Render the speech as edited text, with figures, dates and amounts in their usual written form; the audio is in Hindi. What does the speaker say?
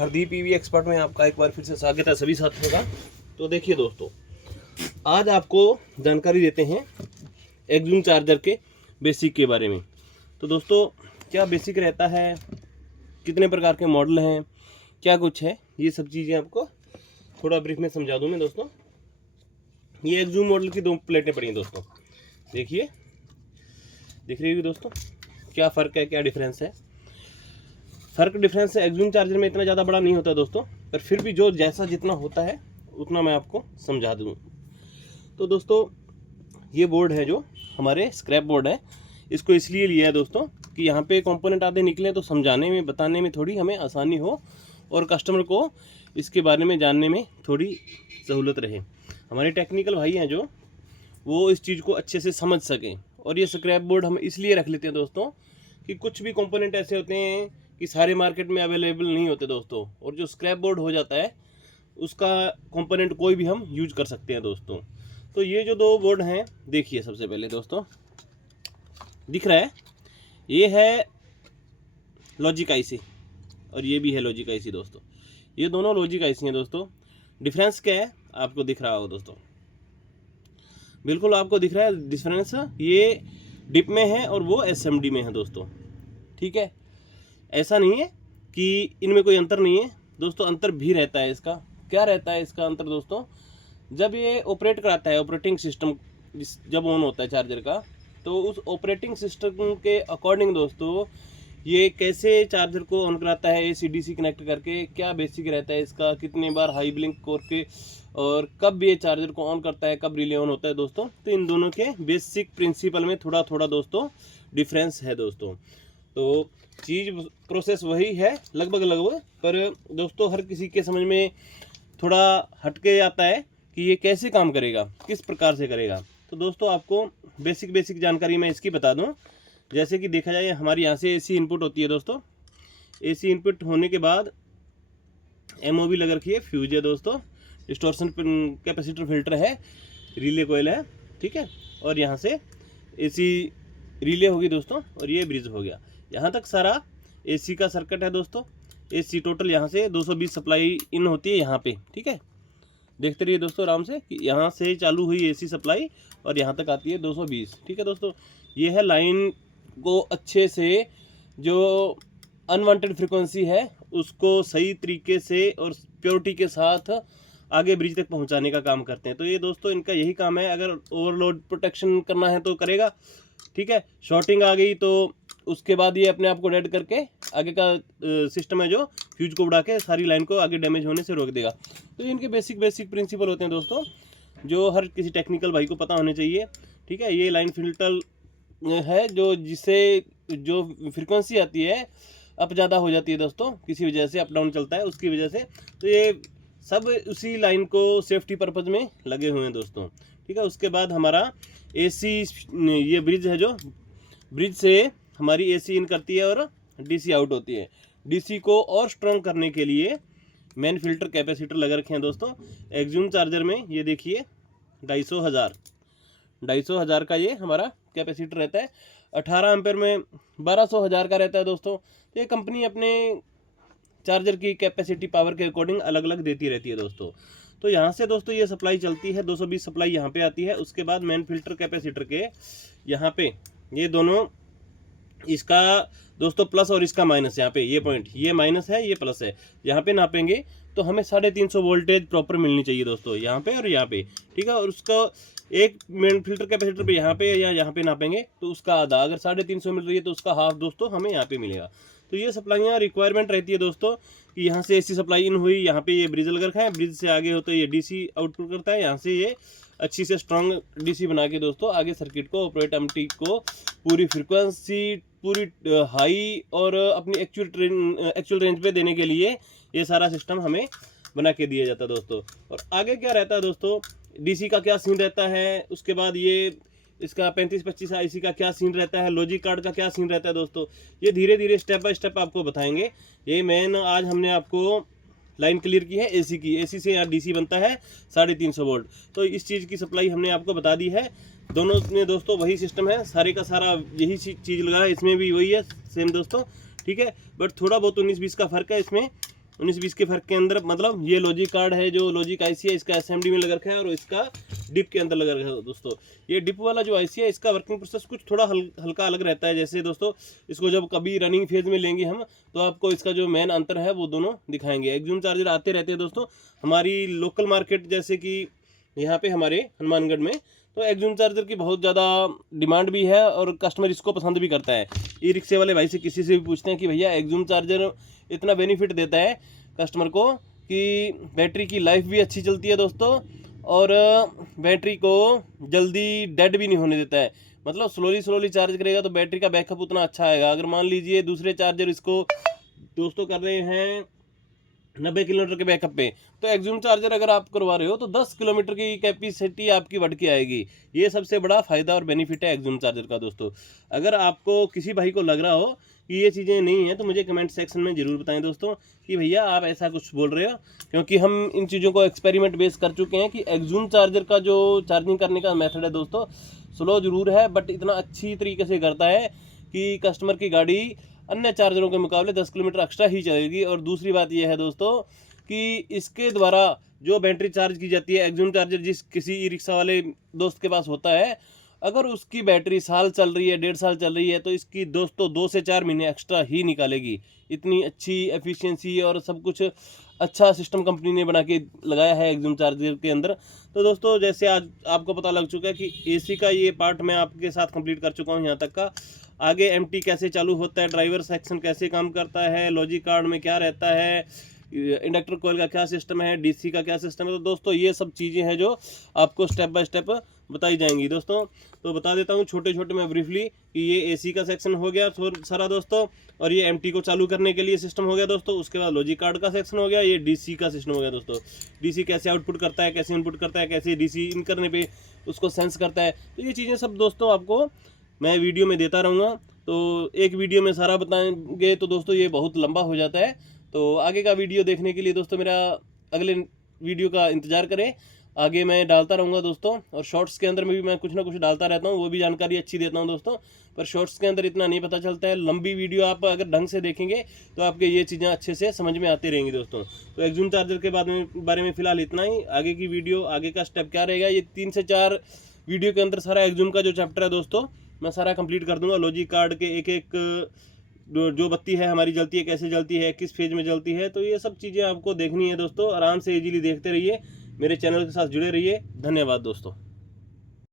हरदीप ईवी एक्सपर्ट में आपका एक बार फिर से स्वागत है सभी साथियों का। तो देखिए दोस्तों, आज आपको जानकारी देते हैं एक्जूम चार्जर के बेसिक के बारे में। तो दोस्तों, क्या बेसिक रहता है, कितने प्रकार के मॉडल हैं, क्या कुछ है, ये सब चीज़ें आपको थोड़ा ब्रीफ में समझा दूँ मैं दोस्तों। ये एक्जूम मॉडल की 2 प्लेटें पड़ी हैं दोस्तों, देखिए, दिख रही होगी दोस्तों, क्या फ़र्क है, क्या डिफरेंस है। डिफरेंस है एक्जूम चार्जर में इतना ज़्यादा बड़ा नहीं होता दोस्तों, पर फिर भी जो जैसा जितना होता है उतना मैं आपको समझा दूँ। तो दोस्तों, ये बोर्ड है जो हमारे स्क्रैप बोर्ड है, इसको इसलिए लिया है दोस्तों कि यहाँ पे कंपोनेंट आधे निकले तो समझाने में बताने में थोड़ी हमें आसानी हो और कस्टमर को इसके बारे में जानने में थोड़ी सहूलत रहे। हमारे टेक्निकल भाई हैं जो वो इस चीज़ को अच्छे से समझ सकें। और ये स्क्रैप बोर्ड हम इसलिए रख लेते हैं दोस्तों कि कुछ भी कंपोनेंट ऐसे होते हैं कि सारे मार्केट में अवेलेबल नहीं होते दोस्तों, और जो स्क्रैप बोर्ड हो जाता है उसका कंपोनेंट कोई भी हम यूज कर सकते हैं दोस्तों। तो ये जो 2 बोर्ड हैं, देखिए सबसे पहले दोस्तों दिख रहा है, ये है लॉजिक आईसी और ये भी है लॉजिक आईसी दोस्तों। ये दोनों लॉजिक आईसी हैं दोस्तों। डिफरेंस क्या है आपको दिख रहा होगा दोस्तों, बिल्कुल आपको दिख रहा है डिफरेंस। ये डिप में है और वो एसएमडी में है दोस्तों, ठीक है। ऐसा नहीं है कि इनमें कोई अंतर नहीं है दोस्तों, अंतर भी रहता है। इसका क्या रहता है, इसका अंतर दोस्तों, जब ये ऑपरेट कराता है, ऑपरेटिंग सिस्टम जब ऑन होता है चार्जर का, तो उस ऑपरेटिंग सिस्टम के अकॉर्डिंग दोस्तों ये कैसे चार्जर को ऑन कराता है, एसी डीसी कनेक्ट करके, क्या बेसिक रहता है इसका, कितने बार हाई ब्लिंक करके, और कब ये चार्जर को ऑन करता है, कब रिले ऑन होता है दोस्तों। तो इन दोनों के बेसिक प्रिंसिपल में थोड़ा थोड़ा दोस्तों डिफरेंस है दोस्तों। तो चीज़ प्रोसेस वही है लगभग, पर दोस्तों हर किसी के समझ में थोड़ा हटके आता है कि ये कैसे काम करेगा, किस प्रकार से करेगा। तो दोस्तों आपको बेसिक जानकारी मैं इसकी बता दूं। जैसे कि देखा जाए, हमारी यहाँ से एसी इनपुट होती है दोस्तों। एसी इनपुट होने के बाद एमओबी लग रखी है, फ्यूज है दोस्तों, डिस्टॉर्शन कैपेसिटर फिल्टर है, रिले कोयल है, ठीक है। और यहाँ से एसी रिले होगी दोस्तों, और ये ब्रिज हो गया। यहाँ तक सारा एसी का सर्किट है दोस्तों। एसी टोटल यहाँ से 220 सप्लाई इन होती है यहाँ पे, ठीक है। देखते रहिए दोस्तों आराम से कि यहाँ से चालू हुई एसी सप्लाई और यहाँ तक आती है 220, ठीक है दोस्तों। ये है लाइन को अच्छे से, जो अनवांटेड फ्रिक्वेंसी है उसको सही तरीके से और प्योरिटी के साथ आगे ब्रिज तक पहुँचाने का काम करते हैं। तो ये दोस्तों इनका यही काम है। अगर ओवरलोड प्रोटेक्शन करना है तो करेगा, ठीक है। शॉर्टिंग आ गई तो उसके बाद ये अपने आप को डेड करके आगे का सिस्टम है जो फ्यूज को उड़ा के सारी लाइन को आगे डैमेज होने से रोक देगा। तो इनके बेसिक प्रिंसिपल होते हैं दोस्तों, जो हर किसी टेक्निकल भाई को पता होने चाहिए, ठीक है। ये लाइन फिल्टर है जो जिससे जो फ्रिक्वेंसी आती है अप ज़्यादा हो जाती है दोस्तों, किसी वजह से अप डाउन चलता है उसकी वजह से। तो ये सब उसी लाइन को सेफ्टी पर्पज़ में लगे हुए हैं दोस्तों, ठीक है। उसके बाद हमारा एसी, ये ब्रिज है जो ब्रिज से हमारी एसी इन करती है और डीसी आउट होती है। डीसी को और स्ट्रॉन्ग करने के लिए मेन फिल्टर कैपेसिटर लगा रखे हैं दोस्तों एक्जूम चार्जर में। ये देखिए 250,000 का ये हमारा कैपेसिटर रहता है। 18 एम्पेयर में 1200,000 का रहता है दोस्तों। ये कंपनी अपने चार्जर की कैपेसिटी पावर के अकॉर्डिंग अलग अलग देती रहती है दोस्तों। तो यहाँ से दोस्तों ये सप्लाई चलती है, 220 सप्लाई यहाँ पे आती है। उसके बाद मेन फिल्टर कैपेसिटर के यहाँ पे ये दोनों, इसका दोस्तों प्लस और इसका माइनस, यहाँ पे ये पॉइंट, ये माइनस है, ये प्लस है, यहाँ पे नापेंगे तो हमें 350 वोल्टेज प्रॉपर मिलनी चाहिए दोस्तों, यहाँ पे और यहाँ पे, ठीक है। और उसका एक मेन फिल्टर कैपेसिटर पे यहाँ पे या यहाँ पे नापेंगे तो उसका आधा, अगर 350 मिल रही है तो उसका हाफ दोस्तों हमें यहाँ पे मिलेगा। तो ये सप्लाइयाँ रिक्वायरमेंट रहती है दोस्तों कि यहाँ से एसी सप्लाई इन हुई, यहाँ पे ये ब्रिज लग रखा है, ब्रिज से आगे हो तो ये डीसी आउटपुट करता है, यहाँ से ये अच्छी से स्ट्रॉन्ग डीसी बना के दोस्तों आगे सर्किट को, ऑपरेटिविटी को पूरी फ्रिक्वेंसी, पूरी हाई और अपनी एक्चुअल रेंज पे देने के लिए ये सारा सिस्टम हमें बना के दिया जाता है दोस्तों। और आगे क्या रहता है दोस्तों, डीसी का क्या सीन रहता है, उसके बाद ये इसका 35-25 आईसी का क्या सीन रहता है, लॉजिक कार्ड का क्या सीन रहता है दोस्तों, ये धीरे धीरे स्टेप बाय स्टेप आपको बताएंगे। ये मेन आज हमने आपको लाइन क्लियर की है एसी की, एसी से यहाँ डीसी बनता है 350 वोल्ट। तो इस चीज़ की सप्लाई हमने आपको बता दी है। दोनों में दोस्तों वही सिस्टम है, सारे का सारा यही चीज़ लगा है, इसमें भी वही है सेम दोस्तों, ठीक है। बट थोड़ा बहुत 19-20 का फ़र्क है इसमें। 19-20 के फर्क के अंदर, मतलब ये लॉजिक कार्ड है, जो लॉजिक आईसी है इसका एसएमडी में लगा रखा है और इसका डिप के अंदर लगा रखा है दोस्तों। ये डिप वाला जो आईसी है इसका वर्किंग प्रोसेस कुछ थोड़ा हल्का अलग रहता है। जैसे दोस्तों इसको जब कभी रनिंग फेज में लेंगे हम तो आपको इसका जो मेन अंतर है वो दोनों दिखाएंगे। एक्सजूम चार्जर आते रहते हैं दोस्तों हमारी लोकल मार्केट, जैसे कि यहाँ पे हमारे हनुमानगढ़ में, तो एक्सजूम चार्जर की बहुत ज़्यादा डिमांड भी है और कस्टमर इसको पसंद भी करता है। ई रिक्शे वाले भाई से किसी से भी पूछते हैं कि भैया एक्सजूम चार्जर इतना बेनिफिट देता है कस्टमर को कि बैटरी की लाइफ भी अच्छी चलती है दोस्तों, और बैटरी को जल्दी डेड भी नहीं होने देता है। मतलब स्लोली चार्ज करेगा तो बैटरी का बैकअप उतना अच्छा आएगा। अगर मान लीजिए दूसरे चार्जर इसको दोस्तों कर रहे हैं 90 किलोमीटर के बैकअप पे, तो एक्सजूम चार्जर अगर आप करवा रहे हो तो 10 किलोमीटर की कैपेसिटी आपकी बढ़ के आएगी। ये सबसे बड़ा फ़ायदा और बेनिफिट है एक्सजूम चार्जर का दोस्तों। अगर आपको किसी भाई को लग रहा हो कि ये चीज़ें नहीं हैं तो मुझे कमेंट सेक्शन में ज़रूर बताएं दोस्तों कि भैया आप ऐसा कुछ बोल रहे हो, क्योंकि हम इन चीज़ों को एक्सपेरिमेंट बेस कर चुके हैं कि एक्सजूम चार्जर का जो चार्जिंग करने का मेथड है दोस्तों स्लो ज़रूर है बट इतना अच्छी तरीके से करता है कि कस्टमर की गाड़ी अन्य चार्जरों के मुकाबले 10 किलोमीटर एक्स्ट्रा ही चलेगी। और दूसरी बात यह है दोस्तों कि इसके द्वारा जो बैटरी चार्ज की जाती है, एक्सजूम चार्जर जिस किसी ई रिक्शा वाले दोस्त के पास होता है, अगर उसकी बैटरी साल चल रही है, 1.5 साल चल रही है, तो इसकी दोस्तों 2 से 4 महीने एक्स्ट्रा ही निकालेगी। इतनी अच्छी एफिशिएंसी और सब कुछ अच्छा सिस्टम कंपनी ने बना के लगाया है एक्सजूम चार्जर के अंदर। तो दोस्तों जैसे आज आपको पता लग चुका है कि एसी का ये पार्ट मैं आपके साथ कंप्लीट कर चुका हूँ यहाँ तक का। आगे एमटी कैसे चालू होता है, ड्राइवर सेक्शन कैसे काम करता है, लॉजिक कार्ड में क्या रहता है, इंडक्टर कोयल का क्या सिस्टम है, डीसी का क्या सिस्टम है, तो दोस्तों ये सब चीज़ें हैं जो आपको स्टेप बाय स्टेप बताई जाएंगी दोस्तों। तो बता देता हूँ छोटे छोटे मैं ब्रीफली कि ये एसी का सेक्शन हो गया सारा दोस्तों, और ये एमटी को चालू करने के लिए सिस्टम हो गया दोस्तों। उसके बाद लॉजिक कार्ड का सेक्शन हो गया, ये डीसी का सिस्टम हो गया दोस्तों। डीसी कैसे आउटपुट करता है, कैसे इनपुट करता है, कैसे डीसी इन करने पे उसको सेंस करता है, तो ये चीज़ें सब दोस्तों आपको मैं वीडियो में देता रहूँगा। तो एक वीडियो में सारा बताएंगे तो दोस्तों ये बहुत लंबा हो जाता है। तो आगे का वीडियो देखने के लिए दोस्तों मेरा अगले वीडियो का इंतज़ार करें, आगे मैं डालता रहूँगा दोस्तों। और शॉर्ट्स के अंदर में भी मैं कुछ ना कुछ डालता रहता हूँ, वो भी जानकारी अच्छी देता हूँ दोस्तों, पर शॉर्ट्स के अंदर इतना नहीं पता चलता है। लंबी वीडियो आप अगर ढंग से देखेंगे तो आपके ये चीज़ें अच्छे से समझ में आती रहेंगी दोस्तों। तो एक्सजूम चार्जर के बारे में फ़िलहाल इतना ही। आगे की वीडियो, आगे का स्टेप क्या रहेगा, ये 3 से 4 वीडियो के अंदर सारा एक्सजूम का जो चैप्टर है दोस्तों मैं सारा कंप्लीट कर दूंगा। लॉजिक कार्ड के एक एक जो बत्ती है हमारी जलती है, कैसे जलती है, किस फेज में जलती है, तो ये सब चीज़ें आपको देखनी है दोस्तों। आराम से इजीली देखते रहिए, मेरे चैनल के साथ जुड़े रहिए। धन्यवाद दोस्तों।